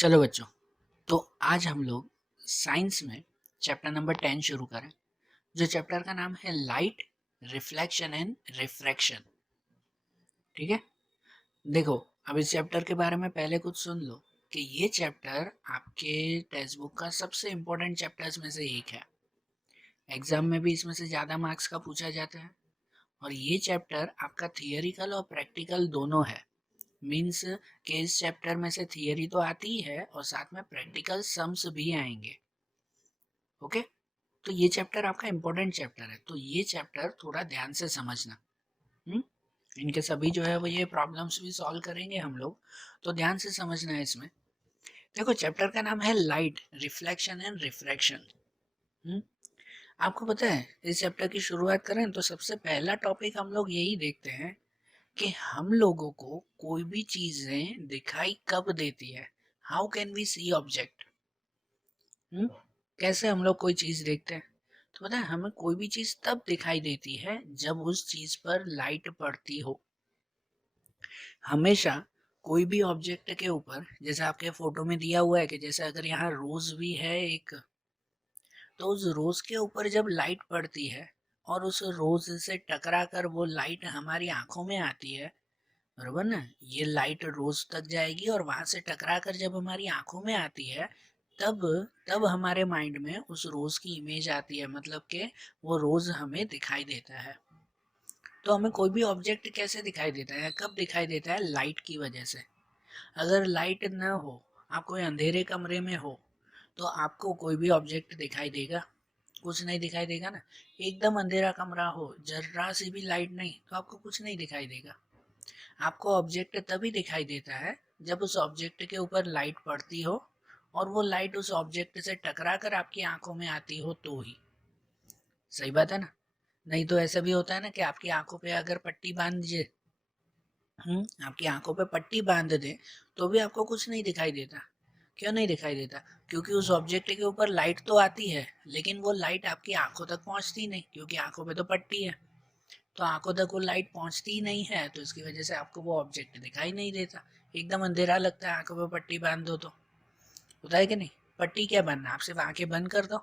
चलो बच्चों, तो आज हम लोग साइंस में चैप्टर नंबर 10 शुरू करें। जो चैप्टर का नाम है लाइट, रिफ्लेक्शन एंड रिफ्रैक्शन। ठीक है, देखो अब इस चैप्टर के बारे में पहले कुछ सुन लो कि ये चैप्टर आपके टेक्स्ट बुक का सबसे इम्पोर्टेंट चैप्टर्स में से एक है। एग्जाम में भी इसमें से ज़्यादा मार्क्स का पूछा जाता है और ये चैप्टर आपका थियोरिकल और प्रैक्टिकल दोनों है। मीन्स कि इस चैप्टर में से थियरी तो आती ही है और साथ में प्रैक्टिकल सम्स भी आएंगे। ओके, तो ये चैप्टर आपका इम्पोर्टेंट चैप्टर है, तो ये चैप्टर थोड़ा ध्यान से समझना। हम्म इनके सभी जो है वो ये प्रॉब्लम्स भी सॉल्व करेंगे हम लोग, तो ध्यान से समझना है इसमें। देखो चैप्टर का नाम है लाइट, रिफ्लेक्शन एंड रिफ्रैक्शन। हम्म आपको पता है इस चैप्टर की शुरुआत करें तो सबसे पहला टॉपिक हम लोग यही देखते हैं कि हम लोगों को कोई भी चीजें दिखाई कब देती है। How can we see object. कैसे हम लोग कोई चीज देखते हैं, तो पता है हमें कोई भी चीज तब दिखाई देती है जब उस चीज पर लाइट पड़ती हो। हमेशा कोई भी ऑब्जेक्ट के ऊपर, जैसे आपके फोटो में दिया हुआ है कि जैसे अगर यहाँ रोज भी है एक, तो उस रोज के ऊपर जब लाइट पड़ती है और उस रोज से टकरा कर वो लाइट हमारी आंखों में आती है, बरोबर ना, ये लाइट रोज तक जाएगी और वहां से टकरा कर जब हमारी आंखों में आती है, तब तब हमारे माइंड में उस रोज की इमेज आती है, मतलब कि वो रोज हमें दिखाई देता है। तो हमें कोई भी ऑब्जेक्ट कैसे दिखाई देता है, कब दिखाई देता है, लाइट की वजह से। अगर लाइट ना हो, आप कोई अंधेरे कमरे में हो, तो आपको कोई भी ऑब्जेक्ट दिखाई देगा? कुछ नहीं दिखाई देगा ना। एकदम अंधेरा कमरा हो, जर्रा सी भी लाइट नहीं, तो आपको कुछ नहीं दिखाई देगा। आपको ऑब्जेक्ट तभी दिखाई देता है जब उस ऑब्जेक्ट के ऊपर लाइट पड़ती हो और वो लाइट उस ऑब्जेक्ट से टकरा कर आपकी आंखों में आती हो तो ही। सही बात है ना। नहीं तो ऐसा भी होता है ना कि आपकी आंखों पे अगर पट्टी बांध दीजिए, आपकी आंखों पे पट्टी बांध दे, तो भी आपको कुछ नहीं दिखाई देता। क्यों नहीं दिखाई देता? क्योंकि उस ऑब्जेक्ट के ऊपर लाइट तो आती है, लेकिन वो लाइट आपकी आंखों तक पहुंचती नहीं, क्योंकि आंखों पे तो पट्टी है। तो आंखों तक वो लाइट पहुंचती ही नहीं है, तो इसकी वजह से आपको वो ऑब्जेक्ट दिखाई नहीं देता। एकदम अंधेरा लगता है आंखों पे पट्टी बांध दो तो। होता है कि नहीं? पट्टी क्या बनना, आप सिर्फ आंखें बंद कर दो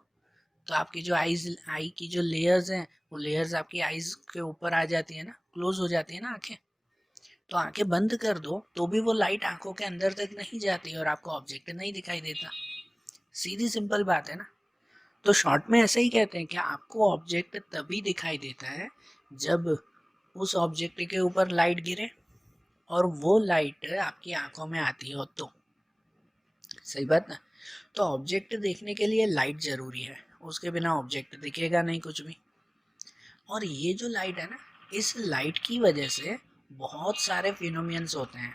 तो आपकी जो आई की जो लेयर्स हैं, वो लेयर्स आपकी आईज के ऊपर आ जाती है ना, क्लोज हो जाती है ना आंखें। तो आंखें बंद कर दो तो भी वो लाइट आंखों के अंदर तक नहीं जाती और आपको ऑब्जेक्ट नहीं दिखाई देता। सीधी सिंपल बात है ना। तो शॉर्ट में ऐसे ही कहते हैं कि आपको ऑब्जेक्ट तभी दिखाई देता है जब उस ऑब्जेक्ट के ऊपर लाइट गिरे और वो लाइट आपकी आंखों में आती हो तो। सही बात ना। तो ऑब्जेक्ट देखने के लिए लाइट जरूरी है, उसके बिना ऑब्जेक्ट दिखेगा नहीं कुछ भी। और ये जो लाइट है ना, इस लाइट की वजह से बहुत सारे फिनोमियंस होते हैं।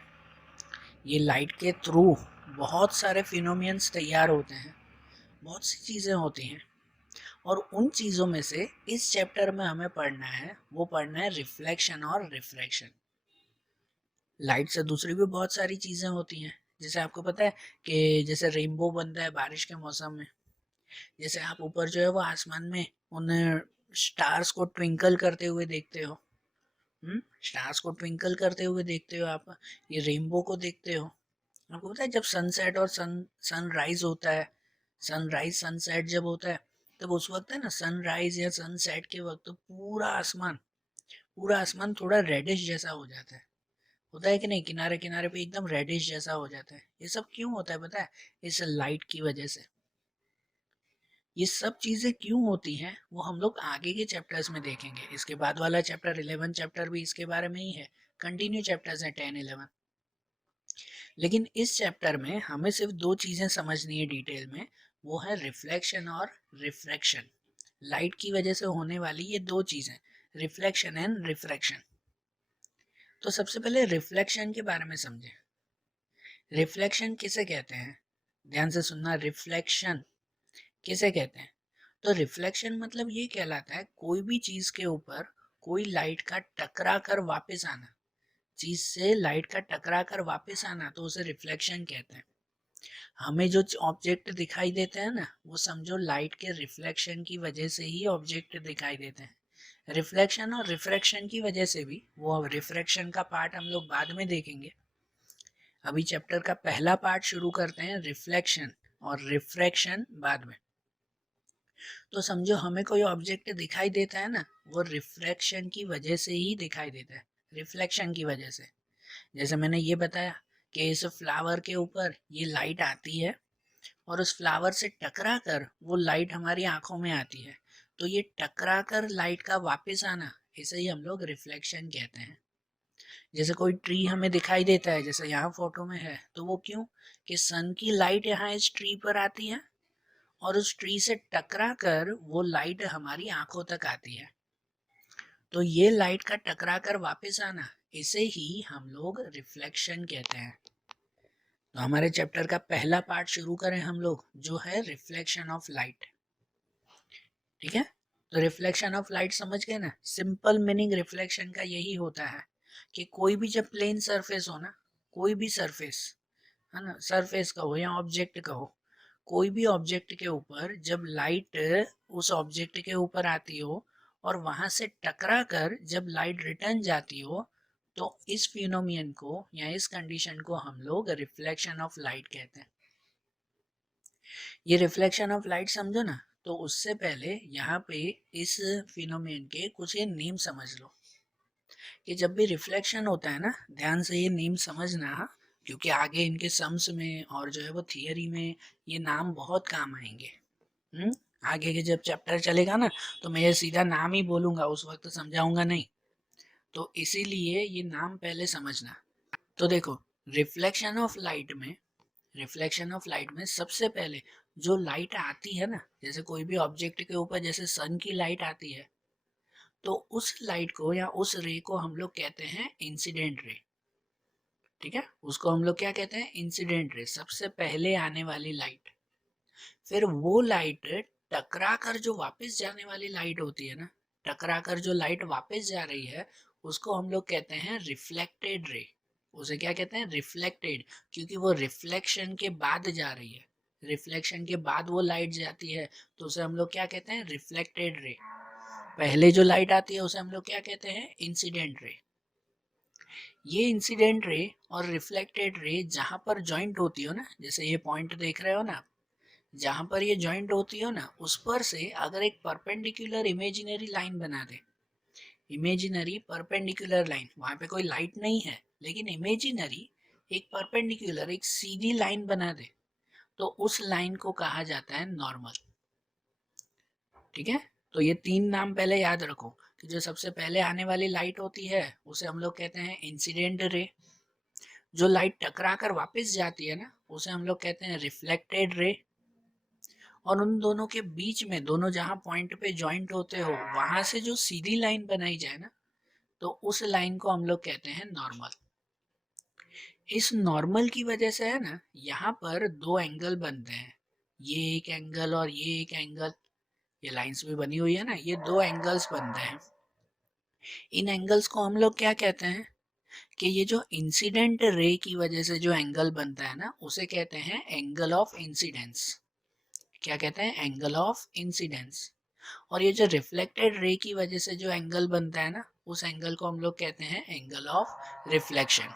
ये लाइट के थ्रू बहुत सारे फिनोमियंस तैयार होते हैं, बहुत सी चीज़ें होती हैं। और उन चीज़ों में से इस चैप्टर में हमें पढ़ना है, वो पढ़ना है रिफ्लेक्शन और रिफ्रैक्शन। लाइट से दूसरी भी बहुत सारी चीज़ें होती हैं, जैसे आपको पता है कि जैसे रेनबो बनता है बारिश के मौसम में। जैसे आप ऊपर जो है वो आसमान में उन स्टार्स को ट्विंकल करते हुए देखते हो। स्टार्स को ट्विंकल करते हुए देखते हो आप, ये रेनबो को देखते हो। आपको पता है जब सनसेट और सनराइज होता है, सनराइज सनसेट जब होता है, तब उस वक्त है ना, सनराइज या सनसेट के वक्त तो पूरा आसमान थोड़ा रेडिश जैसा हो जाता है। होता है कि नहीं, किनारे किनारे पे एकदम रेडिश जैसा हो जाता है। ये सब क्यों होता है पता है? इस लाइट की वजह से। ये सब चीजें क्यों होती हैं वो हम लोग आगे के चैप्टर्स में देखेंगे। इसके बाद वाला चैप्टर 11 चैप्टर भी इसके बारे में ही है। कंटिन्यू चैप्टर्स हैं 10 11। लेकिन इस चैप्टर में हमें सिर्फ दो चीजें समझनी है डिटेल में, वो है रिफ्लेक्शन और रिफ्रैक्शन। लाइट की वजह से होने वाली ये दो चीजें, रिफ्लेक्शन एंड रिफ्रैक्शन। तो सबसे पहले रिफ्लेक्शन के बारे में समझें। रिफ्लेक्शन किसे कहते हैं? ध्यान से सुनना, रिफ्लेक्शन किसे कहते हैं? तो रिफ्लेक्शन मतलब ये कहलाता है कोई भी चीज के ऊपर कोई लाइट का टकरा कर वापस आना। चीज से लाइट का टकरा कर वापस आना, तो उसे रिफ्लेक्शन कहते हैं। हमें जो ऑब्जेक्ट दिखाई देते हैं ना, वो समझो लाइट के रिफ्लेक्शन की वजह से ही ऑब्जेक्ट दिखाई देते हैं। रिफ्लेक्शन और रिफ्रैक्शन की वजह से भी, वो रिफ्रैक्शन का पार्ट हम लोग बाद में देखेंगे। अभी चैप्टर का पहला पार्ट शुरू करते हैं, रिफ्लेक्शन और रिफ्रैक्शन बाद में। तो समझो हमें कोई ऑब्जेक्ट दिखाई देता है ना, वो रिफ्रैक्शन की वजह से ही दिखाई देता है, रिफ्लेक्शन की वजह से। जैसे मैंने ये बताया कि इस फ्लावर के ऊपर ये लाइट आती है और उस फ्लावर से टकरा कर वो लाइट हमारी आंखों में आती है, तो ये टकरा कर लाइट का वापस आना, इसे ही हम लोग रिफ्लेक्शन कहते हैं। जैसे कोई ट्री हमें दिखाई देता है, जैसे यहाँ फोटो में है, तो वो क्यों, कि सन की लाइट यहाँ इस ट्री पर आती है और उस ट्री से टकरा कर वो लाइट हमारी आंखों तक आती है, तो ये लाइट का टकरा कर वापस आना, इसे ही हम लोग रिफ्लेक्शन कहते हैं। तो हमारे चैप्टर का पहला पार्ट शुरू करें हम लोग, जो है रिफ्लेक्शन ऑफ लाइट। ठीक है, तो रिफ्लेक्शन ऑफ लाइट समझ गए ना। सिंपल मीनिंग रिफ्लेक्शन का यही होता है कि कोई भी जब प्लेन सरफेस हो ना, कोई भी सरफेस है ना, सरफेस का हो या ऑब्जेक्ट का हो, कोई भी ऑब्जेक्ट के ऊपर जब लाइट उस ऑब्जेक्ट के ऊपर आती हो और वहां से टकरा कर जब लाइट रिटर्न जाती हो, तो इस फिनोमियन को या इस कंडीशन को हम लोग रिफ्लेक्शन ऑफ लाइट कहते हैं। ये रिफ्लेक्शन ऑफ लाइट समझो ना, तो उससे पहले यहाँ पे इस फिनोमियन के कुछ ये नेम समझ लो कि जब भी रिफ्लेक्शन होता है ना, ध्यान से ये नेम समझना, क्योंकि आगे इनके सम्स में और जो है वो थियरी में ये नाम बहुत काम आएंगे। आगे के जब चैप्टर चलेगा ना, तो मैं ये सीधा नाम ही बोलूंगा, उस वक्त समझाऊंगा नहीं, तो इसीलिए ये नाम पहले समझना। तो देखो, रिफ्लेक्शन ऑफ लाइट में, रिफ्लेक्शन ऑफ लाइट में सबसे पहले जो लाइट आती है ना, जैसे कोई भी ऑब्जेक्ट के ऊपर जैसे सन की लाइट आती है, तो उस लाइट को या उस रे को हम लोग कहते हैं इंसिडेंट रे। ठीक है, उसको हम लोग क्या कहते हैं, इंसिडेंट रे, सबसे पहले आने वाली लाइट। फिर वो लाइट टकरा कर जो वापस जाने वाली लाइट होती है ना, टकरा कर जो लाइट वापस जा रही है, उसको हम लोग कहते हैं रिफ्लेक्टेड रे। उसे क्या कहते हैं, रिफ्लेक्टेड, क्योंकि वो रिफ्लेक्शन के बाद जा रही है, रिफ्लेक्शन के बाद वो लाइट जाती है, तो उसे हम लोग क्या कहते हैं, रिफ्लेक्टेड रे। पहले जो लाइट आती है उसे हम लोग क्या कहते हैं, इंसिडेंट रे। ये इंसिडेंट रे और रिफ्लेक्टेड रे जहां पर जॉइंट होती हो ना, जैसे ये पॉइंट देख रहे हो ना, जहां पर ये जॉइंट होती हो ना, उस पर से अगर एक परपेंडिकुलर इमेजिनरी लाइन बना दे, इमेजिनरी परपेंडिकुलर लाइन, वहां पे कोई लाइट नहीं है लेकिन इमेजिनरी एक परपेंडिकुलर एक सीधी लाइन बना दे, तो उस लाइन को कहा जाता है नॉर्मल। ठीक है, तो ये तीन नाम पहले याद रखो कि जो सबसे पहले आने वाली लाइट होती है उसे हम लोग कहते हैं इंसिडेंट रे, जो लाइट टकरा कर वापस जाती है ना, उसे हम लोग कहते हैं रिफ्लेक्टेड रे, और उन दोनों के बीच में, दोनों जहां पॉइंट पे जॉइंट होते हो, वहां से जो सीधी लाइन बनाई जाए ना, तो उस लाइन को हम लोग कहते हैं नॉर्मल। इस नॉर्मल की वजह से है ना, यहाँ पर दो एंगल बनते हैं, ये एक एंगल और ये एक एंगल, ये लाइंस भी बनी हुई है ना, ये दो एंगल्स बनते हैं। इन एंगल्स को हम लोग क्या कहते हैं, कि ये जो इंसिडेंट रे की वजह से जो एंगल बनता है ना, उसे कहते हैं एंगल ऑफ इंसिडेंस। क्या कहते हैं, एंगल ऑफ इंसिडेंस। और ये जो रिफ्लेक्टेड रे की वजह से जो एंगल बनता है ना, उस एंगल को हम लोग कहते हैं एंगल ऑफ रिफ्लेक्शन।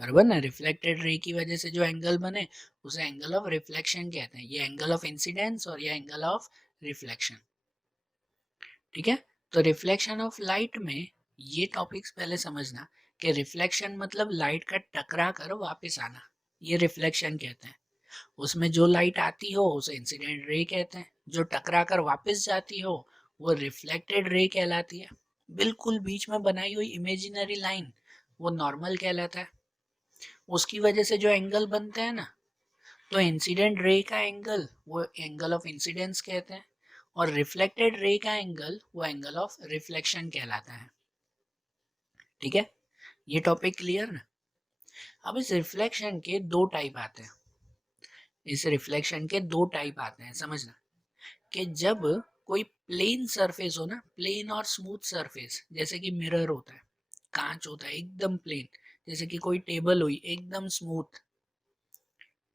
बराबर ना, रिफ्लेक्टेड रे की वजह से जो एंगल बने उसे एंगल ऑफ रिफ्लेक्शन कहते हैं, ये एंगल ऑफ इंसिडेंस और ये एंगल ऑफ रिफ्लेक्शन। ठीक है, तो रिफ्लेक्शन ऑफ लाइट में ये टॉपिक्स पहले समझना कि रिफ्लेक्शन मतलब लाइट का टकरा कर वापस आना, ये रिफ्लेक्शन कहते हैं। उसमें जो लाइट आती हो उसे इंसिडेंट रे कहते हैं, जो टकरा कर वापस जाती हो वो रिफ्लेक्टेड रे कहलाती है। बिल्कुल बीच में बनाई हुई इमेजिनरी लाइन वो नॉर्मल कहलाता है। उसकी वजह से जो एंगल बनते हैं ना, तो इंसिडेंट रे का एंगल वो एंगल ऑफ इंसिडेंस कहते हैं, और रिफ्लेक्टेड रे का एंगल वो एंगल ऑफ रिफ्लेक्शन कहलाता है। ठीक है, ये टॉपिक क्लियर ना। अब इस रिफ्लेक्शन के दो टाइप आते हैं, इस रिफ्लेक्शन के दो टाइप आते हैं, समझना कि जब कोई प्लेन सरफेस हो ना, प्लेन और स्मूथ सरफेस, जैसे कि मिरर होता है, कांच होता है एकदम प्लेन, जैसे कि कोई टेबल हुई एकदम स्मूथ।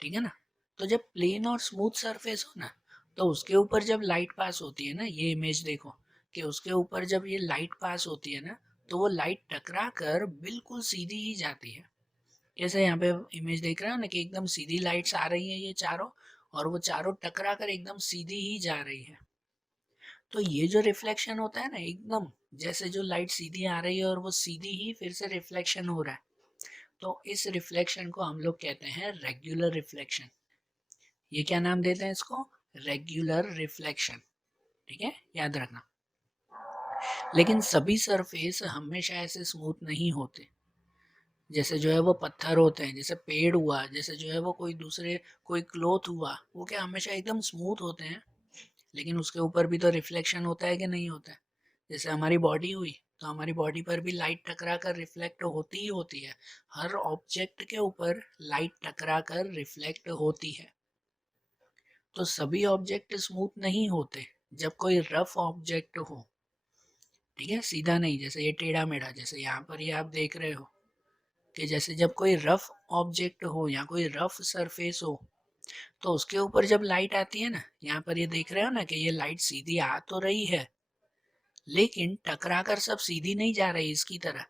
ठीक है ना, तो जब प्लेन और स्मूथ सरफेस हो ना, तो उसके ऊपर जब लाइट पास होती है ना, ये इमेज देखो कि उसके ऊपर जब ये लाइट पास होती है ना, तो वो लाइट टकरा कर बिल्कुल सीधी ही जाती है, जैसे यहाँ पे इमेज देख रहे हो ना कि एकदम सीधी लाइट्स आ रही है ये चारों, और वो चारों टकरा कर एकदम सीधी ही जा रही है। तो ये जो रिफ्लेक्शन होता है ना, एकदम जैसे जो लाइट सीधी आ रही है और वो सीधी ही फिर से रिफ्लेक्शन हो रहा है, तो इस रिफ्लेक्शन को हम लोग कहते हैं रेगुलर रिफ्लेक्शन। ये क्या नाम देते हैं इसको? Regular reflection. ठीक है, याद रखना। लेकिन सभी सरफेस हमेशा ऐसे स्मूथ नहीं होते। जैसे जो है वो पत्थर होते हैं, जैसे पेड़ हुआ, जैसे जो है वो कोई दूसरे कोई क्लॉथ हुआ, वो क्या हमेशा एकदम स्मूथ होते हैं? लेकिन उसके ऊपर भी तो रिफ्लेक्शन होता है कि नहीं होता है? जैसे हमारी बॉडी हुई, तो हमारी बॉडी पर भी लाइट टकरा कर रिफ्लेक्ट होती ही होती है। हर ऑब्जेक्ट के ऊपर लाइट टकरा कर रिफ्लेक्ट होती है। तो सभी ऑब्जेक्ट स्मूथ नहीं होते। जब कोई रफ ऑब्जेक्ट हो, ठीक है, सीधा नहीं, जैसे ये टेढ़ा मेढ़ा, जैसे यहाँ पर ये आप देख रहे हो कि जैसे जब कोई रफ ऑब्जेक्ट हो या कोई रफ सरफेस हो, तो उसके ऊपर जब लाइट आती है ना, यहाँ पर ये देख रहे हो ना कि ये लाइट सीधी आ तो रही है, लेकिन टकरा कर सब सीधी नहीं जा रही इसकी तरह।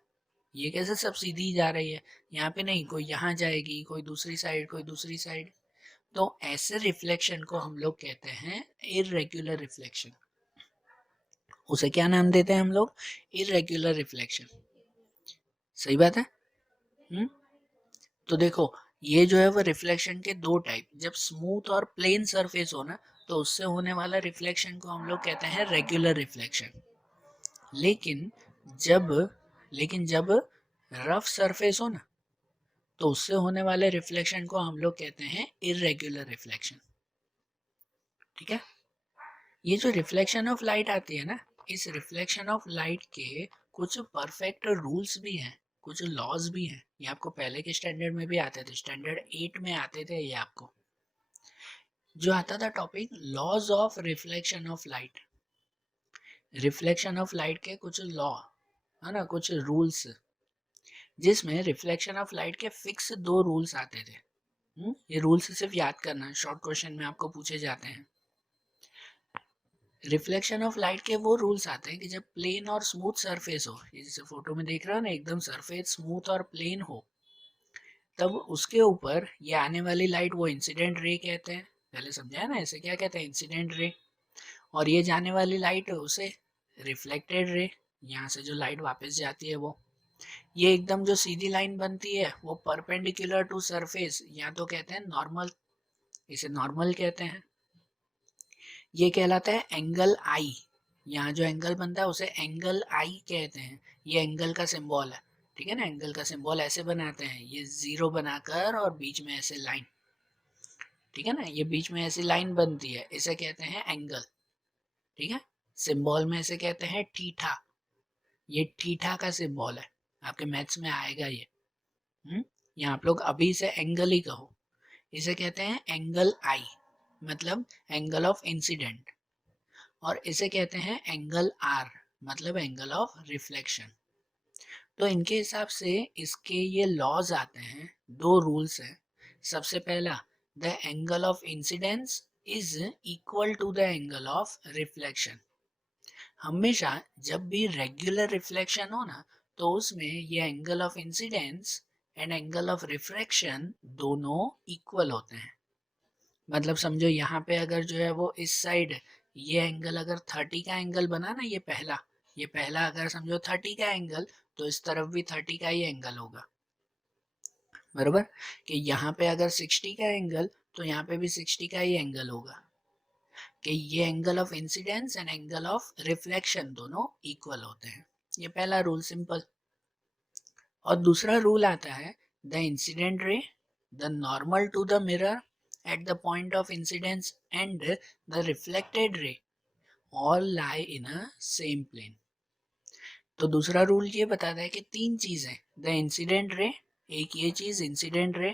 ये कैसे सब सीधी जा रही है? यहाँ पे नहीं, कोई यहाँ जाएगी, कोई दूसरी साइड, कोई दूसरी साइड। तो ऐसे रिफ्लेक्शन को हम लोग कहते हैं इररेगुलर रिफ्लेक्शन। उसे क्या नाम देते हैं हम लोग? Irregular reflection. सही बात है। तो देखो, ये जो है वो रिफ्लेक्शन के दो टाइप, जब स्मूथ और प्लेन सरफेस हो ना, तो उससे होने वाला रिफ्लेक्शन को हम लोग कहते हैं रेगुलर रिफ्लेक्शन। लेकिन जब लेकिन जब रफ सरफेस हो ना, तो उससे होने वाले रिफ्लेक्शन को हम लोग कहते हैं इररेगुलर रिफ्लेक्शन। ठीक है। ये जो रिफ्लेक्शन ऑफ लाइट आती है ना, इस रिफ्लेक्शन ऑफ लाइट के कुछ परफेक्ट रूल्स भी हैं, कुछ लॉज भी हैं। ये आपको पहले के स्टैंडर्ड में भी आते थे, स्टैंडर्ड 8 में आते थे ये आपको, जो आता था topic laws of reflection of light. Reflection of light के कुछ लॉ है ना, कुछ रूल्स, जिसमें रिफ्लेक्शन ऑफ लाइट के फिक्स दो रूल्स आते थे। ये रूल्स सिर्फ याद करना, शॉर्ट क्वेश्चन में आपको पूछे जाते हैं। रिफ्लेक्शन ऑफ लाइट के वो रूल्स आते हैं कि जब प्लेन और स्मूथ सरफेस हो, ये जैसे फोटो में देख रहा हो ना, एकदम सरफेस स्मूथ और प्लेन हो, तब उसके ऊपर ये आने वाली लाइट वो इंसिडेंट रे कहते हैं। पहले समझाया ना, ऐसे क्या कहते हैं? Incident ray. और ये जाने वाली लाइट उसे रिफ्लेक्टेड रे, यहाँ से जो लाइट वापस जाती है वो, ये एकदम जो सीधी लाइन बनती है वो परपेंडिकुलर टू सरफेस, या तो कहते हैं नॉर्मल, इसे नॉर्मल कहते हैं। ये कहलाता है एंगल आई। यहाँ जो एंगल बनता है उसे एंगल आई कहते हैं। ये एंगल का सिंबल है, ठीक है ना। एंगल का सिंबल ऐसे बनाते हैं, ये जीरो बनाकर और बीच में ऐसे लाइन, ठीक है ना, ये बीच में ऐसी लाइन बनती है, इसे कहते हैं एंगल। ठीक है। सिंबल में इसे कहते हैं थीटा। ये थीटा का सिंबल है, आपके मैथ्स में आएगा ये। यहाँ आप लोग अभी इसे एंगल ही कहो। इसे कहते हैं एंगल आई, मतलब एंगल ऑफ इंसिडेंट। और इसे कहते हैं एंगल आर, मतलब एंगल ऑफ रिफ्लेक्शन। तो इनके हिसाब से इसके ये लॉज आते हैं, दो रूल्स हैं। सबसे पहला, the angle of incidence is equal to the angle of reflection. हमेशा जब भी रेगुलर रिफ्लेक्शन हो ना, तो उसमें ये angle of incidence and angle of refraction दोनों इक्वल होते हैं। मतलब समझो यहाँ पे अगर जो है वो इस साइड ये एंगल अगर 30 का एंगल बना ना, ये पहला अगर समझो 30 का एंगल, तो इस तरफ भी 30 का ही एंगल होगा, बरोबर। कि यहाँ पे अगर 60 का एंगल, तो यहाँ पे भी 60 का ही एंगल होगा। कि ये angle of incidence and angle of reflection दोनों इक्वल होते हैं। ये पहला रूल, सिंपल। और दूसरा रूल आता है, the incident ray, the normal to the mirror at the point of incidence and the reflected ray all lie in a same plane। तो दूसरा रूल ये बताता है कि तीन चीजें, द इंसिडेंट रे, एक ये चीज इंसिडेंट रे,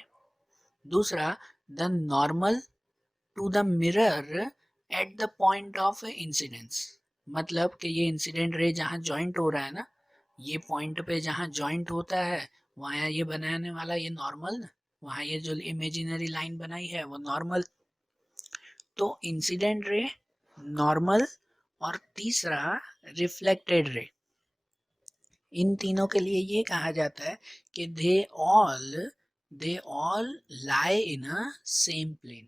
दूसरा the normal to the mirror at the point of incidence. मतलब कि ये इंसिडेंट रे जहाँ ज्वाइंट हो रहा है ना, ये पॉइंट पे जहाँ ज्वाइंट होता है, वहाँ ये बनाने वाला ये नॉर्मल, वहाँ ये जो इमेजिनरी लाइन बनाई है वो नॉर्मल। तो इंसिडेंट रे, नॉर्मल, और तीसरा रिफ्लेक्टेड रे, इन तीनों के लिए ये कहा जाता है कि they all they all lie in a same plane,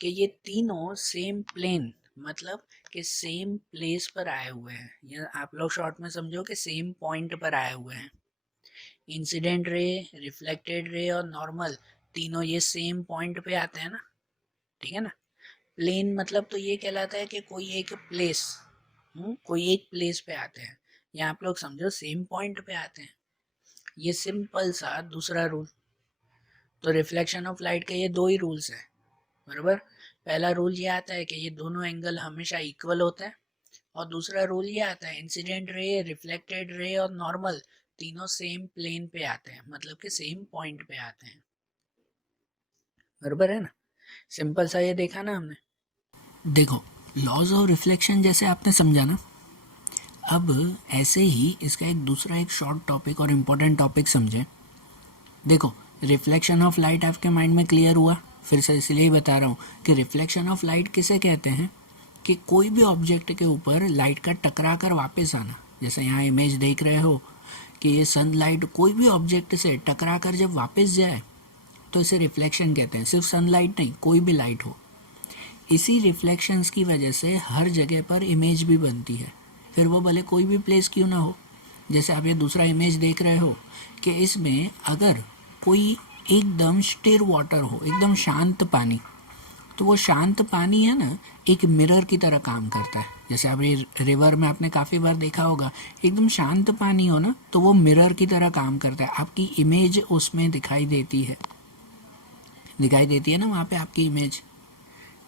कि ये तीनों सेम प्लेन मतलब कि सेम प्लेस पर आए हुए हैं, या आप लोग शॉर्ट में समझो कि सेम पॉइंट पर आए हुए हैं। इंसिडेंट रे, रिफ्लेक्टेड रे और नॉर्मल तीनों ये सेम पॉइंट पे आते हैं ना, ठीक है ना। प्लेन मतलब तो ये कहलाता है कि कोई एक प्लेस, कोई एक प्लेस पे आते हैं, या आप लोग समझो सेम पॉइंट पे आते हैं। ये सिंपल सा दूसरा रूल। तो रिफ्लेक्शन ऑफ लाइट के ये दो ही रूल्स हैं, बराबर। पहला रूल ये आता है कि ये दोनों एंगल हमेशा इक्वल होता है, और दूसरा रूल ये आता है इंसिडेंट रे, रिफ्लेक्टेड रे और नॉर्मल तीनों सेम प्लेन पे आते हैं, मतलब कि सेम पॉइंट पे आते हैं, बराबर है ना। सिंपल सा ये देखा ना हमने। देखो, लॉज ऑफ रिफ्लेक्शन जैसे आपने समझा ना, अब ऐसे ही इसका एक दूसरा एक शॉर्ट टॉपिक और इम्पोर्टेंट टॉपिक समझें। देखो, रिफ्लेक्शन ऑफ लाइट आपके माइंड में क्लियर हुआ, फिर से इसलिए ही बता रहा हूँ कि रिफ्लेक्शन ऑफ लाइट किसे कहते हैं, कि कोई भी ऑब्जेक्ट के ऊपर लाइट का टकरा कर वापस आना। जैसे यहाँ इमेज देख रहे हो कि ये सनलाइट कोई भी ऑब्जेक्ट से टकरा कर जब वापस जाए तो इसे रिफ्लेक्शन कहते हैं। सिर्फ सनलाइट नहीं, कोई भी लाइट हो। इसी रिफ्लेक्शंस की वजह से हर जगह पर इमेज भी बनती है, फिर वो भले कोई भी प्लेस क्यों ना हो। जैसे आप ये दूसरा इमेज देख रहे हो कि इसमें अगर कोई एकदम स्टिर वाटर हो, एकदम शांत पानी, तो वो शांत पानी है ना, एक मिरर की तरह काम करता है। जैसे आप ये रिवर में आपने काफ़ी बार देखा होगा, एकदम शांत पानी हो ना तो वो मिरर की तरह काम करता है, आपकी इमेज उसमें दिखाई देती है, दिखाई देती है ना वहाँ पे आपकी इमेज,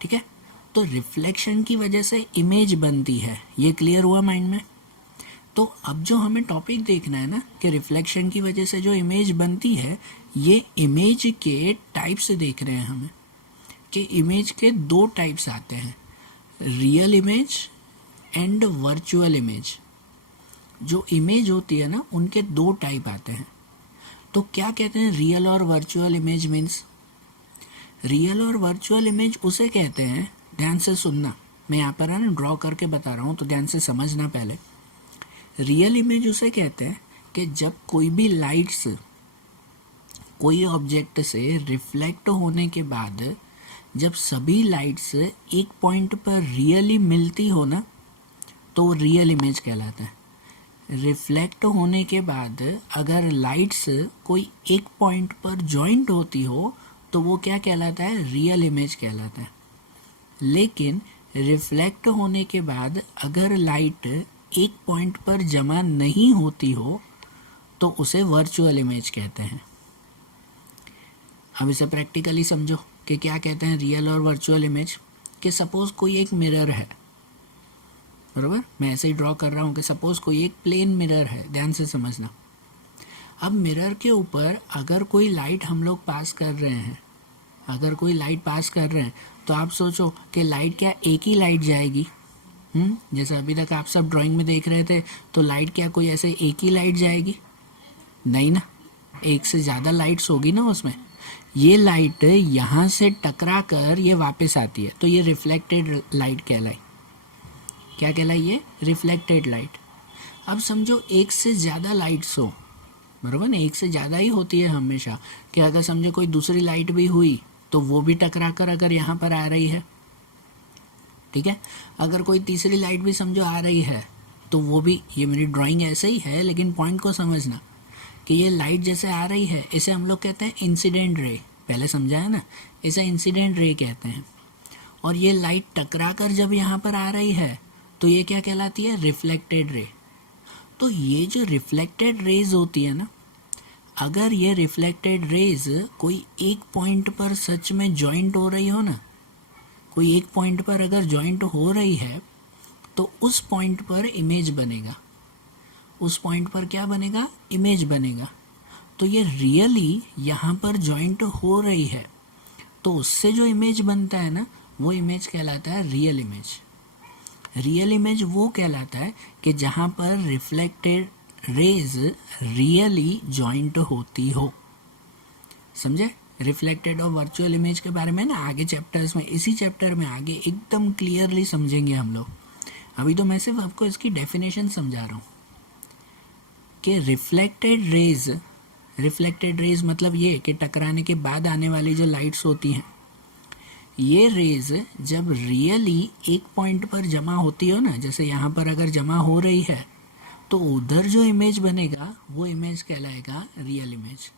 ठीक है। तो रिफ्लेक्शन की वजह से इमेज बनती है, ये क्लियर हुआ माइंड में। तो अब जो हमें टॉपिक देखना है ना कि रिफ्लेक्शन की वजह से जो इमेज बनती है, ये इमेज के टाइप्स देख रहे हैं हमें, कि इमेज के दो टाइप्स आते हैं, real image and virtual image. जो इमेज होती है ना उनके दो टाइप आते हैं। तो क्या कहते हैं रियल और वर्चुअल इमेज मीन्स? रियल और वर्चुअल इमेज उसे कहते हैं, ध्यान से सुनना, मैं यहाँ पर है ना ड्रॉ करके बता रहा हूँ तो ध्यान से समझना पहले। रियल इमेज उसे कहते हैं कि जब कोई भी लाइट्स कोई ऑब्जेक्ट से रिफ्लेक्ट होने के बाद जब सभी लाइट्स एक पॉइंट पर रियली मिलती हो ना, तो रियल इमेज कहलाता है। रिफ्लेक्ट होने के बाद अगर लाइट्स कोई एक पॉइंट पर जॉइंट होती हो तो वो क्या कहलाता है? रियल इमेज कहलाता है। लेकिन रिफ्लेक्ट होने के बाद अगर लाइट एक पॉइंट पर जमा नहीं होती हो तो उसे वर्चुअल इमेज कहते हैं। अब इसे प्रैक्टिकली समझो कि क्या कहते हैं रियल और वर्चुअल इमेज। कि सपोज कोई एक मिरर है, बराबर, मैं ऐसे ही ड्रॉ कर रहा हूँ कि सपोज कोई एक प्लेन मिरर है, ध्यान से समझना। अब मिरर के ऊपर अगर कोई लाइट हम लोग पास कर रहे हैं, अगर कोई लाइट पास कर रहे हैं तो आप सोचो कि लाइट क्या एक ही लाइट जाएगी? जैसे अभी तक आप सब ड्राइंग में देख रहे थे, तो लाइट क्या कोई ऐसे एक ही लाइट जाएगी? नहीं ना, एक से ज़्यादा लाइट्स होगी ना उसमें। ये लाइट यहाँ से टकरा कर ये वापस आती है, तो ये रिफ्लेक्टेड लाइट कहलाई। क्या कहलाई? ये रिफ्लेक्टेड लाइट। अब समझो एक से ज़्यादा लाइट्स हो, बराबर ना, एक से ज़्यादा ही होती है हमेशा, कि अगर समझो कोई दूसरी लाइट भी हुई तो वो भी टकरा कर अगर यहाँ पर आ रही है, ठीक है। अगर कोई तीसरी लाइट भी समझो आ रही है तो वो भी, ये मेरी ड्राइंग ऐसे ही है लेकिन पॉइंट को समझना, कि ये लाइट जैसे आ रही है इसे हम लोग कहते हैं इंसिडेंट रे, पहले समझा है ना, इसे इंसिडेंट रे कहते हैं। और ये लाइट टकरा कर जब यहाँ पर आ रही है तो ये क्या कहलाती है? Reflected ray. तो ये जो रिफ्लेक्टेड रेज होती है ना, अगर ये रिफ्लेक्टेड रेज कोई एक पॉइंट पर सच में जॉइंट हो रही हो ना, कोई एक पॉइंट पर अगर जॉइंट हो रही है तो उस पॉइंट पर इमेज बनेगा। उस पॉइंट पर क्या बनेगा? इमेज बनेगा। तो ये रियली यहाँ पर जॉइंट हो रही है, तो उससे जो इमेज बनता है ना, वो इमेज कहलाता है रियल इमेज। रियल इमेज वो कहलाता है कि जहाँ पर रिफ्लेक्टेड रेज रियली जॉइंट होती हो। समझे? रिफ्लेक्टेड और वर्चुअल इमेज के बारे में ना आगे चैप्टर्स में, इसी चैप्टर में आगे एकदम क्लियरली समझेंगे हम लोग। अभी तो मैं सिर्फ आपको इसकी डेफिनेशन समझा रहा हूँ कि रिफ्लेक्टेड रेज मतलब ये कि टकराने के बाद आने वाली जो लाइट्स होती हैं, ये रेज जब रियली एक पॉइंट पर जमा होती हो ना, जैसे यहाँ पर अगर जमा हो रही है तो उधर जो इमेज बनेगा वो इमेज कहलाएगा रियल इमेज।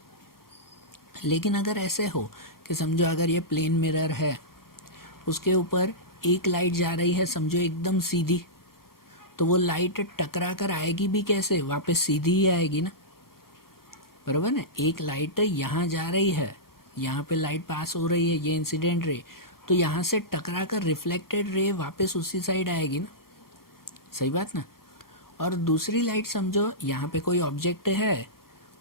लेकिन अगर ऐसे हो कि समझो अगर ये प्लेन मिरर है, उसके ऊपर एक लाइट जा रही है समझो एकदम सीधी, तो वो लाइट टकरा कर आएगी भी कैसे, वापस सीधी ही आएगी ना, बरोबर ना। एक लाइट यहाँ जा रही है, यहाँ पे लाइट पास हो रही है, ये इंसिडेंट रे, तो यहाँ से टकरा कर रिफ्लेक्टेड रे वापस उसी साइड आएगी ना, सही बात ना। और दूसरी लाइट समझो यहाँ पे कोई ऑब्जेक्ट है,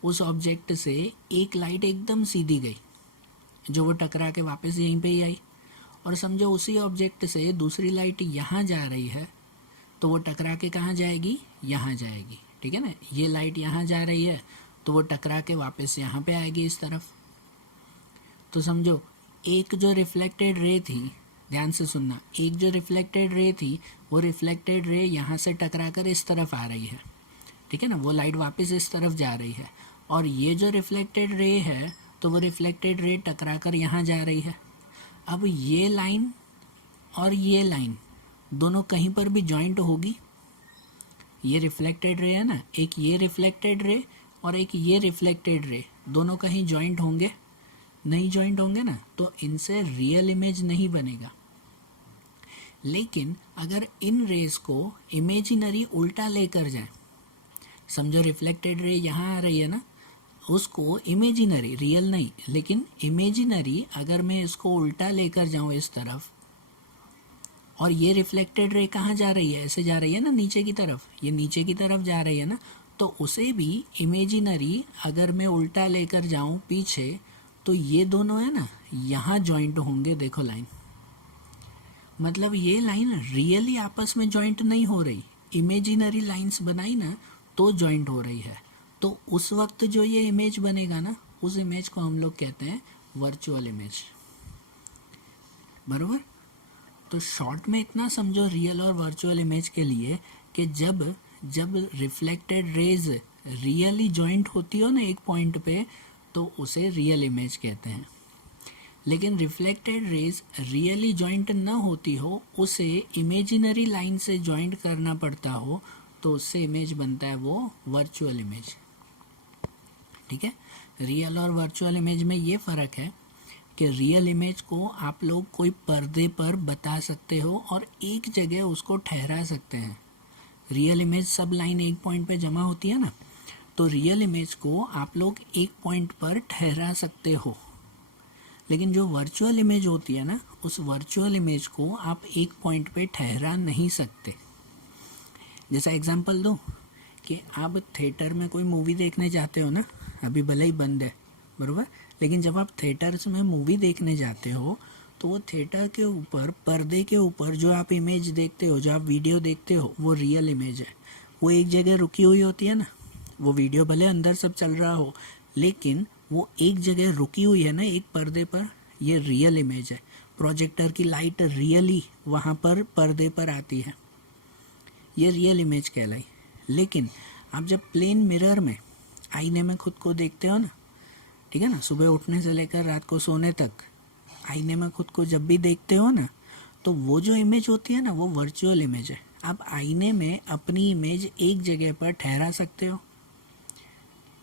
उस ऑब्जेक्ट से एक लाइट एकदम सीधी गई, जो वो टकरा के वापस यहीं पे ही आई, और समझो उसी ऑब्जेक्ट से दूसरी लाइट यहाँ जा रही है, तो वो टकरा के कहाँ जाएगी, यहाँ जाएगी, ठीक है ना। ये लाइट यहाँ जा रही है तो वो टकरा के वापस यहाँ पे आएगी इस तरफ। तो समझो एक जो रिफ्लेक्टेड रे थी, ध्यान से सुनना, एक जो रिफ्लेक्टेड रे थी वो रिफ्लेक्टेड रे यहाँ से टकरा कर इस तरफ आ रही है, ठीक है ना, वो लाइट वापस इस तरफ जा रही है। और ये जो रिफ्लेक्टेड रे है तो वो रिफ्लेक्टेड रे टकरा कर यहाँ जा रही है। अब ये लाइन और ये लाइन दोनों कहीं पर भी जॉइंट होगी, ये रिफ्लेक्टेड रे है ना, एक ये रिफ्लेक्टेड रे और एक ये रिफ्लेक्टेड रे, दोनों कहीं जॉइंट होंगे, नहीं जॉइंट होंगे ना, तो इनसे रियल इमेज नहीं बनेगा। लेकिन अगर इन रेस को इमेजिनरी उल्टा लेकर जाए, समझो रिफ्लेक्टेड रे यहाँ आ रही है ना, उसको इमेजिनरी, रियल नहीं लेकिन इमेजिनरी अगर मैं इसको उल्टा लेकर जाऊँ इस तरफ, और ये रिफ्लेक्टेड रे कहाँ जा रही है, ऐसे जा रही है ना नीचे की तरफ, ये नीचे की तरफ जा रही है ना, तो उसे भी इमेजिनरी अगर मैं उल्टा लेकर जाऊँ पीछे, तो ये दोनों है ना यहाँ जॉइंट होंगे। देखो लाइन, मतलब ये लाइन रियली आपस में जॉइंट नहीं हो रही, इमेजिनरी लाइंस बनाई ना तो जॉइंट हो रही है। तो उस वक्त जो ये इमेज बनेगा ना, उस इमेज को हम लोग कहते हैं वर्चुअल इमेज, बरोबर। तो शॉर्ट में इतना समझो रियल और वर्चुअल इमेज के लिए कि जब रिफ्लेक्टेड रेज रियली जॉइंट होती हो ना एक पॉइंट पे, तो उसे रियल इमेज कहते हैं। लेकिन रिफ्लेक्टेड रेज रियली जॉइंट न होती हो, उसे इमेजिनरी लाइन से जॉइंट करना पड़ता हो, तो उससे इमेज बनता है वो वर्चुअल इमेज, ठीक है। रियल और वर्चुअल इमेज में ये फ़र्क है कि रियल इमेज को आप लोग कोई पर्दे पर बता सकते हो और एक जगह उसको ठहरा सकते हैं। रियल इमेज सब लाइन एक पॉइंट पे जमा होती है ना, तो रियल इमेज को आप लोग एक पॉइंट पर ठहरा सकते हो। लेकिन जो वर्चुअल इमेज होती है ना, उस वर्चुअल इमेज को आप एक पॉइंट पे ठहरा नहीं सकते। जैसा एग्जांपल दूँ कि आप थिएटर में कोई मूवी देखने जाते हो ना, अभी भले ही बंद है, बरोबर, लेकिन जब आप थिएटर्स में मूवी देखने जाते हो तो वो थिएटर के ऊपर, पर्दे के ऊपर जो आप इमेज देखते हो, जो आप वीडियो देखते हो, वो रियल इमेज है। वो एक जगह रुकी हुई होती है ना, वो वीडियो भले अंदर सब चल रहा हो, लेकिन वो एक जगह रुकी हुई है ना एक पर्दे पर, ये रियल इमेज है। प्रोजेक्टर की लाइट रियली वहाँ पर पर्दे पर आती है, ये रियल इमेज कहलाई। लेकिन आप जब प्लेन मिरर में, आईने में खुद को देखते हो ना, ठीक है ना, सुबह उठने से लेकर रात को सोने तक आईने में खुद को जब भी देखते हो ना, तो वो जो इमेज होती है ना, वो वर्चुअल इमेज है। आप आईने में अपनी इमेज एक जगह पर ठहरा सकते हो,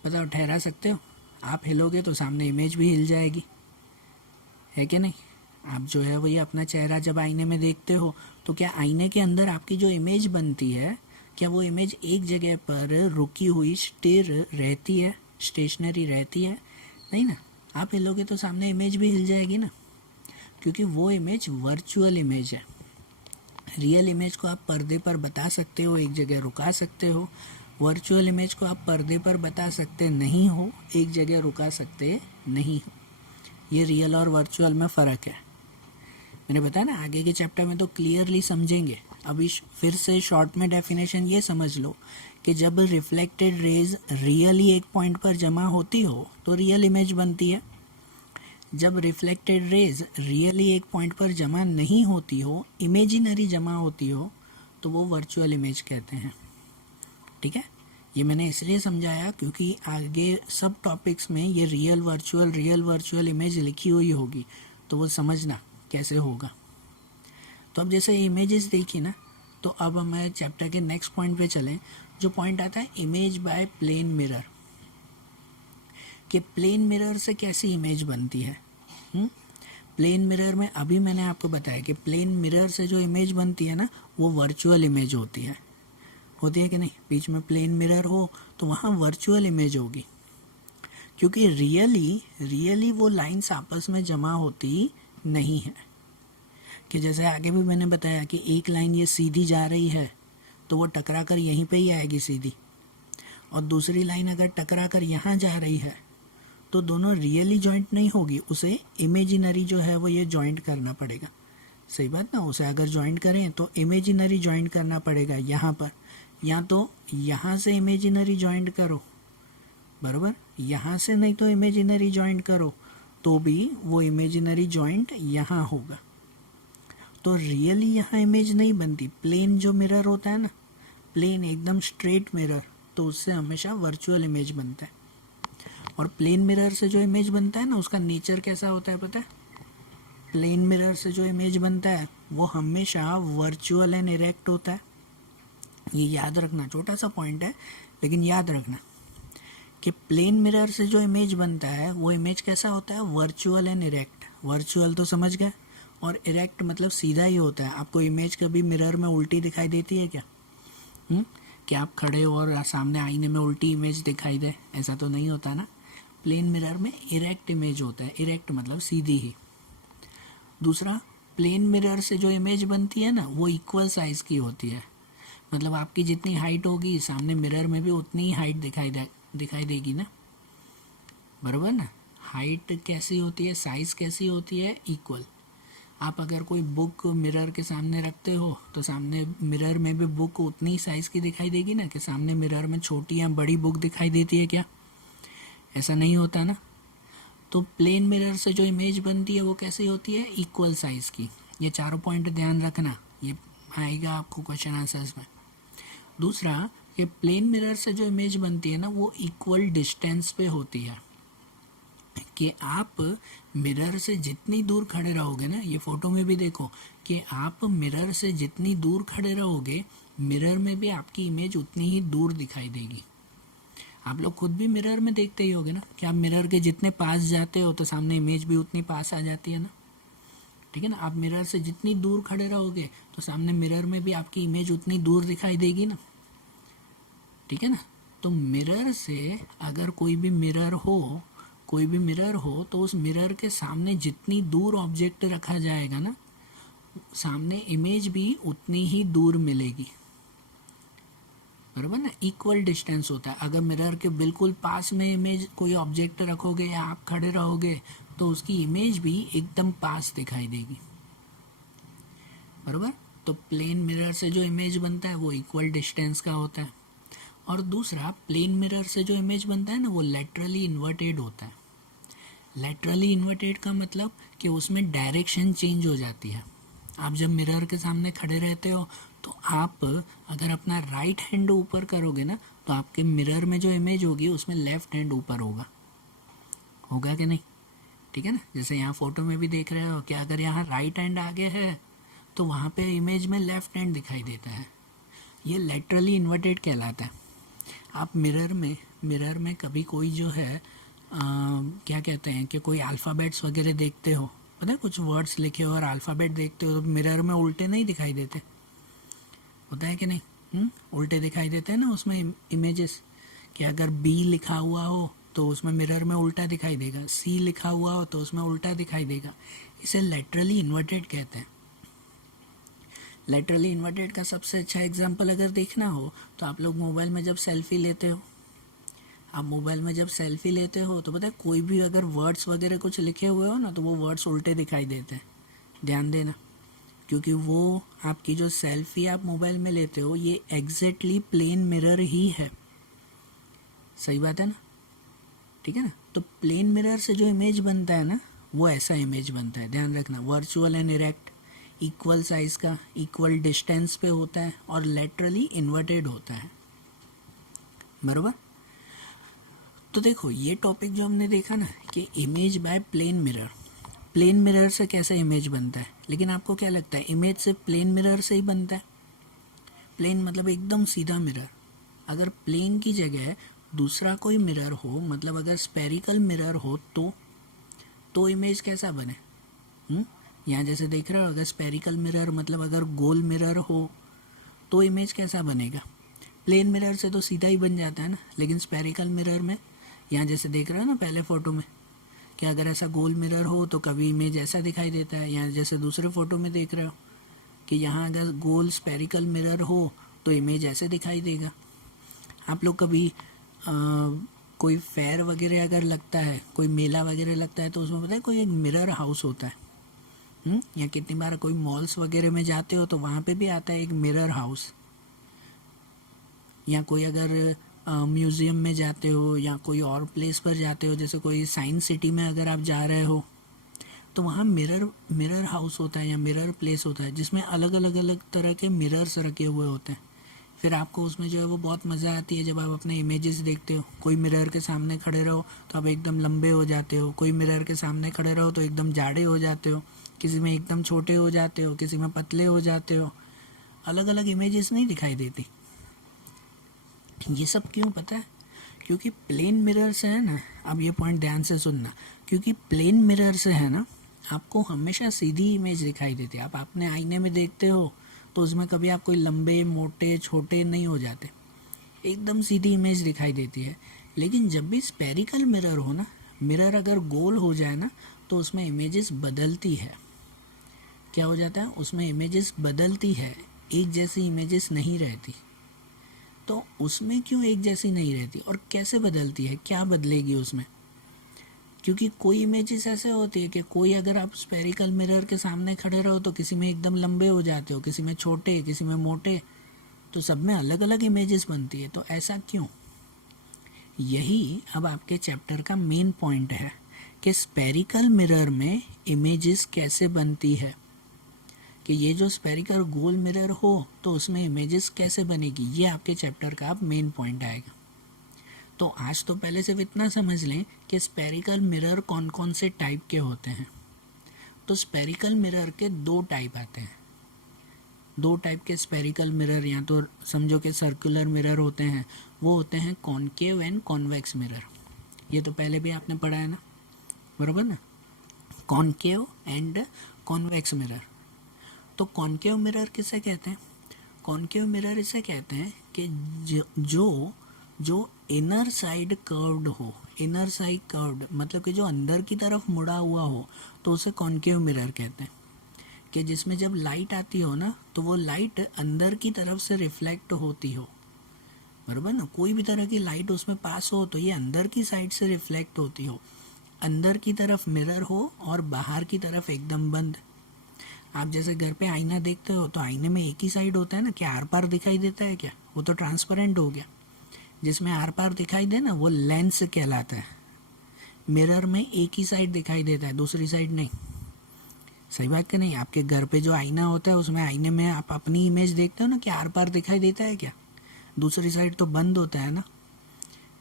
बताओ ठहरा सकते हो? आप हिलोगे तो सामने इमेज भी हिल जाएगी, है कि नहीं। आप जो है वही अपना चेहरा जब आईने में देखते हो, तो क्या आईने के अंदर आपकी जो इमेज बनती है, क्या वो इमेज एक जगह पर रुकी हुई स्थिर रहती है, स्टेशनरी रहती है? नहीं ना, आप हिलोगे तो सामने इमेज भी हिल जाएगी ना, क्योंकि वो इमेज वर्चुअल इमेज है। रियल इमेज को आप पर्दे पर बता सकते हो, एक जगह रुका सकते हो। वर्चुअल इमेज को आप पर्दे पर बता सकते नहीं हो, एक जगह रुका सकते नहीं हो। ये रियल और वर्चुअल में फ़र्क है। मैंने बताया ना, आगे के चैप्टर में तो क्लियरली समझेंगे। अभी फिर से शॉर्ट में डेफिनेशन ये समझ लो कि जब रिफ्लेक्टेड रेज रियली एक पॉइंट पर जमा होती हो तो रियल इमेज बनती है। जब रिफ्लेक्टेड रेज रियली एक पॉइंट पर जमा नहीं होती हो, इमेजिनरी जमा होती हो, तो वो वर्चुअल इमेज कहते हैं, ठीक है। ये मैंने इसलिए समझाया क्योंकि आगे सब टॉपिक्स में ये रियल वर्चुअल इमेज लिखी हुई होगी, तो वो समझना कैसे होगा। तो अब जैसे इमेजेस देखी ना, तो अब हमें चैप्टर के नेक्स्ट पॉइंट पे चलें, जो पॉइंट आता है इमेज बाय प्लेन मिरर, कि प्लेन मिरर से कैसी इमेज बनती है। प्लेन मिरर में अभी मैंने आपको बताया कि प्लेन मिरर से जो इमेज बनती है ना, वो वर्चुअल इमेज होती है कि नहीं। बीच में प्लेन मिरर हो तो वहाँ वर्चुअल इमेज होगी, क्योंकि रियली वो लाइंस आपस में जमा होती नहीं है। कि जैसे आगे भी मैंने बताया कि एक लाइन ये सीधी जा रही है तो वो टकरा कर यहीं पे ही आएगी सीधी, और दूसरी लाइन अगर टकरा कर यहाँ जा रही है तो दोनों रियली जॉइंट नहीं होगी, उसे इमेजिनरी जो है वो ये जॉइंट करना पड़ेगा। सही बात ना, उसे अगर जॉइंट करें तो इमेजिनरी जॉइंट करना पड़ेगा यहाँ पर, या तो यहाँ से इमेजिनरी जॉइंट करो, बराबर, यहाँ से नहीं तो इमेजिनरी जॉइंट करो, तो भी वो इमेजिनरी जॉइंट यहाँ होगा। तो रियली यहाँ इमेज नहीं बनती। प्लेन जो मिरर होता है ना, प्लेन एकदम स्ट्रेट मिरर, तो उससे हमेशा वर्चुअल इमेज बनता है। और प्लेन मिरर से जो इमेज बनता है ना, उसका नेचर कैसा होता है पता है? प्लेन मिरर से जो इमेज बनता है वो हमेशा वर्चुअल एंड इरेक्ट होता है। ये याद रखना, छोटा सा पॉइंट है लेकिन याद रखना कि प्लेन मिरर से जो इमेज बनता है वो इमेज कैसा होता है? Virtual and erect. वर्चुअल तो समझ गए, और इरेक्ट मतलब सीधा ही होता है। आपको इमेज कभी मिरर में उल्टी दिखाई देती है क्या? कि आप खड़े हो और सामने आईने में उल्टी इमेज दिखाई दे, ऐसा तो नहीं होता ना। प्लेन मिरर में इरेक्ट इमेज होता है, इरेक्ट मतलब सीधी ही। दूसरा, प्लेन मिरर से जो इमेज बनती है ना, वो इक्वल साइज की होती है। मतलब आपकी जितनी हाइट होगी सामने मिरर में भी उतनी ही हाइट दिखाई देगी ना, बराबर ना। हाइट कैसी होती है, साइज कैसी होती है? इक्वल। आप अगर कोई बुक मिरर के सामने रखते हो तो सामने मिरर में भी बुक उतनी साइज की दिखाई देगी ना, कि सामने मिरर में छोटी या बड़ी बुक दिखाई देती है क्या? ऐसा नहीं होता ना। तो प्लेन मिरर से जो इमेज बनती है वो कैसी होती है? इक्वल साइज की। ये चारों पॉइंट ध्यान रखना, ये आएगा आपको क्वेश्चन आंसर्स में। दूसरा, ये प्लेन मिरर से जो इमेज बनती है ना, वो इक्वल डिस्टेंस पे होती है। कि आप मिरर से जितनी दूर खड़े रहोगे ना, ये फोटो में भी देखो कि आप मिरर से जितनी दूर खड़े रहोगे, मिरर में भी आपकी इमेज उतनी ही दूर दिखाई देगी। आप लोग खुद भी मिरर में देखते ही होगे ना, कि आप मिरर के जितने पास जाते हो तो सामने इमेज भी उतनी पास आ जाती है ना। ठीक है ना। आप मिरर से जितनी दूर खड़े रहोगे तो सामने मिरर में भी आपकी इमेज उतनी दूर दिखाई देगी ना। ठीक है ना। तो मिरर से अगर कोई भी मिरर हो तो उस मिरर के सामने जितनी दूर ऑब्जेक्ट रखा जाएगा ना, सामने इमेज भी उतनी ही दूर मिलेगी, बराबर ना। इक्वल डिस्टेंस होता है। अगर मिरर के बिल्कुल पास में इमेज कोई ऑब्जेक्ट रखोगे या आप खड़े रहोगे तो उसकी इमेज भी एकदम पास दिखाई देगी, बराबर। तो प्लेन मिरर से जो इमेज बनता है वो इक्वल डिस्टेंस का होता है। और दूसरा, प्लेन मिरर से जो इमेज बनता है ना, वो लेटरली इन्वर्टेड होता है। लेटरली इन्वर्टेड का मतलब कि उसमें डायरेक्शन चेंज हो जाती है। आप जब मिरर के सामने खड़े रहते हो तो आप अगर अपना राइट हैंड ऊपर करोगे ना, तो आपके मिरर में जो इमेज होगी उसमें लेफ्ट हैंड ऊपर होगा कि नहीं? ठीक है ना। जैसे यहाँ फोटो में भी देख रहे हो कि अगर यहाँ राइट हैंड आगे है तो वहाँ पे इमेज में लेफ्ट हैंड दिखाई देता है। ये लेटरली इन्वर्टेड कहलाता है। आप मिरर में कभी कोई जो है क्या कहते हैं कि कोई अल्फ़ाबेट्स वगैरह देखते हो, पता है, कुछ वर्ड्स लिखे हो और अल्फ़ाबेट देखते हो तो मिरर में उल्टे नहीं दिखाई देते, होता है कि नहीं? उल्टे दिखाई देते हैं ना उसमें इमेजेस। कि अगर बी लिखा हुआ हो तो उसमें मिरर में उल्टा दिखाई देगा, सी लिखा हुआ हो तो उसमें उल्टा दिखाई देगा। इसे लेटरली इन्वर्टेड कहते हैं। लेटरली इन्वर्टेड का सबसे अच्छा एग्जांपल अगर देखना हो तो आप लोग मोबाइल में जब सेल्फी लेते हो, तो पता है कोई भी अगर वर्ड्स वगैरह कुछ लिखे हुए हो ना, तो वो वर्ड्स उल्टे दिखाई देते हैं। ध्यान देना, क्योंकि वो आपकी जो सेल्फी आप मोबाइल में लेते हो ये एग्जैक्टली प्लेन मिरर ही है। सही बात है ना। ठीक है ना। तो प्लेन मिरर से जो इमेज बनता है ना, वो ऐसा इमेज बनता है, ध्यान रखना। Virtual and erect, equal size का, इक्वल डिस्टेंस पे होता है और लेटरली इन्वर्टेड होता है। बराबर। तो देखो ये टॉपिक जो हमने देखा ना कि image by plane mirror, plane mirror से कैसे इमेज बनता है, लेकिन आपको क्या लगता है इमेज से प्लेन मिरर से ही बनता है? प्लेन मतलब एकदम सीधा मिरर। अगर प्लेन की जगह दूसरा कोई मिरर हो, मतलब अगर स्पेरिकल मिरर हो तो इमेज कैसा बने? यहाँ जैसे देख रहे हो, अगर स्पेरिकल मिरर मतलब अगर गोल मिरर हो तो इमेज कैसा बनेगा? प्लेन मिरर से तो सीधा ही बन जाता है ना, लेकिन स्पेरिकल मिरर में यहाँ जैसे देख रहे हो ना पहले फ़ोटो में कि अगर ऐसा गोल मिरर हो तो कभी इमेज ऐसा दिखाई देता है, यहाँ जैसे दूसरे फ़ोटो में देख रहे हो कि यहाँ अगर गोल स्पेरिकल मिरर हो तो इमेज ऐसे दिखाई देगा। आप लोग कभी कोई फेयर वगैरह अगर लगता है, कोई मेला वगैरह लगता है, तो उसमें पता है कोई एक मिरर हाउस होता है। या कितनी बार कोई मॉल्स वगैरह में जाते हो तो वहाँ पे भी आता है एक मिरर हाउस। या कोई अगर म्यूज़ियम में जाते हो या कोई और प्लेस पर जाते हो, जैसे कोई साइंस सिटी में अगर आप जा रहे हो तो वहाँ मिरर हाउस होता है या मिरर प्लेस होता है, जिसमें अलग अलग अलग तरह के मिरर्स रखे हुए होते हैं। फिर आपको उसमें जो है वो बहुत मज़ा आती है जब आप अपने इमेजेस देखते हो। कोई मिरर के सामने खड़े रहो तो आप एकदम लंबे हो जाते हो, कोई मिरर के सामने खड़े रहो तो एकदम जाड़े हो जाते हो, किसी में एकदम छोटे हो जाते हो, किसी में पतले हो जाते हो। अलग अलग इमेजेस नहीं दिखाई देती। ये सब क्यों पता है? क्योंकि प्लेन मिरर से है ना, अब ये पॉइंट ध्यान से सुनना, क्योंकि प्लेन मिरर से है ना आपको हमेशा सीधी इमेज दिखाई देती है। आप अपने आईने में देखते हो तो उसमें कभी आप कोई लंबे मोटे छोटे नहीं हो जाते, एकदम सीधी इमेज दिखाई देती है। लेकिन जब भी स्पेरिकल मिरर हो ना, मिरर अगर गोल हो जाए ना तो उसमें इमेजेस बदलती है। क्या हो जाता है? उसमें इमेजेस बदलती है, एक जैसी इमेजेस नहीं रहती। तो उसमें क्यों एक जैसी नहीं रहती और कैसे बदलती है, क्या बदलेगी उसमें? क्योंकि कोई इमेजेस ऐसे होती है कि कोई अगर आप स्पेरिकल मिरर के सामने खड़े रहो तो किसी में एकदम लंबे हो जाते हो, किसी में छोटे, किसी में मोटे, तो सब में अलग अलग इमेजेस बनती है। तो ऐसा क्यों? यही अब आपके चैप्टर का मेन पॉइंट है कि स्पेरिकल मिरर में इमेजेस कैसे बनती है, कि ये जो स्पेरिकल गोल मिरर हो तो उसमें इमेजेस कैसे बनेगी, ये आपके चैप्टर का अब मेन पॉइंट आएगा। तो आज तो पहले सिर्फ इतना समझ लें कि स्पेरिकल मिरर कौन कौन से टाइप के होते हैं। तो स्पेरिकल मिरर के दो टाइप आते हैं। दो टाइप के स्पेरिकल मिरर, या तो समझो कि सर्कुलर मिरर होते हैं, वो होते हैं कॉनकेव एंड कॉन्वेक्स मिरर। ये तो पहले भी आपने पढ़ा है ना, बराबर ना? Concave and convex mirror. तो कॉनकेव मिरर किसे कहते हैं? कॉनकेव मिरर इसे कहते हैं कि जो इनर साइड कर्व्ड हो, इनर साइड कर्व्ड मतलब कि जो अंदर की तरफ मुड़ा हुआ हो, तो उसे कॉनकेव मिरर कहते हैं। कि जिसमें जब लाइट आती हो ना तो वो लाइट अंदर की तरफ से रिफ्लेक्ट होती हो, बराबर ना? कोई भी तरह की लाइट उसमें पास हो तो ये अंदर की साइड से रिफ्लेक्ट होती हो, अंदर की तरफ मिरर हो और बाहर की तरफ एकदम बंद। आप जैसे घर पे आईना देखते हो तो आईने में एक ही साइड होता है ना, क्या आर पार दिखाई देता है क्या? वो तो ट्रांसपेरेंट हो गया। जिसमें आर पार दिखाई दे ना वो लेंस कहलाता है। मिरर में एक ही साइड दिखाई देता है, दूसरी साइड नहीं। सही बात कि नहीं? आपके घर पे जो आईना होता है उसमें आईने में आप अपनी इमेज देखते हो ना, कि आर पार दिखाई देता है क्या? दूसरी साइड तो बंद होता है ना,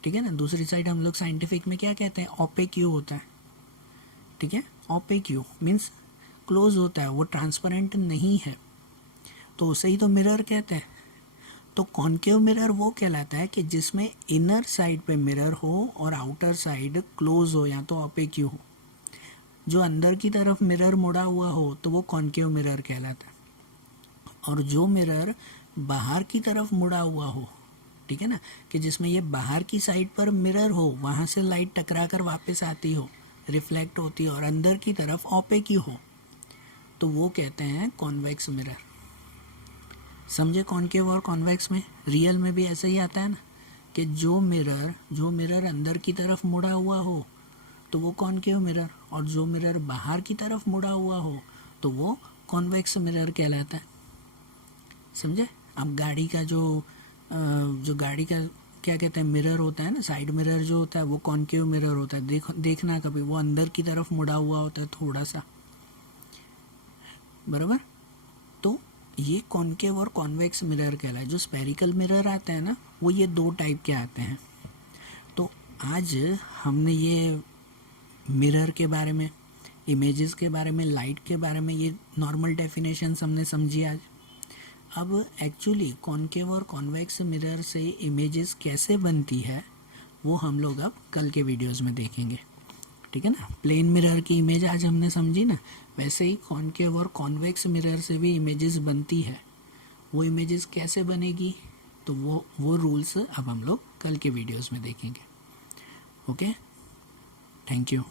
ठीक है ना? दूसरी साइड हम लोग साइंटिफिक में क्या कहते हैं? ओपेक्यू होता है, ठीक है? ओपेक्यू मीन्स क्लोज होता है, वो ट्रांसपेरेंट नहीं है, तो उसे ही तो मिरर कहते हैं। तो कॉनकेव मिरर वो कहलाता है कि जिसमें इनर साइड पे मिरर हो और आउटर साइड क्लोज हो या तो ओपेक्यू हो। जो अंदर की तरफ मिरर मुड़ा हुआ हो तो वो कॉनकेव मिरर कहलाता है, और जो मिरर बाहर की तरफ मुड़ा हुआ हो, ठीक है ना, कि जिसमें ये बाहर की साइड पर मिरर हो, वहाँ से लाइट टकरा कर वापस आती हो, रिफ्लेक्ट होती हो, और अंदर की तरफ ओपेक्यू हो, तो वो कहते हैं कॉन्वेक्स मिरर। समझे? कॉनकेव और कॉन्वेक्स में रियल में भी ऐसा ही आता है ना, कि जो मिरर अंदर की तरफ मुड़ा हुआ हो तो वो कॉनकेव मिरर, और जो मिरर बाहर की तरफ मुड़ा हुआ हो तो वो कॉन्वेक्स मिरर कहलाता है। समझे? अब गाड़ी का जो गाड़ी का क्या कहते हैं मिरर होता है ना, साइड मिरर जो होता है वो कॉनकेव मिरर होता है। देखना कभी, वो अंदर की तरफ मुड़ा हुआ होता है थोड़ा सा, बराबर? तो ये कॉनकेव और कॉन्वेक्स मिरर कहलाए। जो स्पेरिकल मिरर आते हैं ना, वो ये दो टाइप के आते हैं। तो आज हमने ये मिरर के बारे में, इमेजेस के बारे में, लाइट के बारे में, ये नॉर्मल डेफिनेशन हमने समझी आज। अब एक्चुअली कॉनकेव और कॉन्वेक्स मिरर से इमेजेस कैसे बनती है वो हम लोग अब कल के वीडियोस में देखेंगे, ठीक है ना। प्लेन मिरर की इमेज आज हमने समझी ना, वैसे ही कॉनकेव और कॉन्वेक्स मिरर से भी इमेजेस बनती है। वो इमेजेस कैसे बनेगी, तो वो रूल्स अब हम लोग कल के वीडियोस में देखेंगे। Okay, thank you.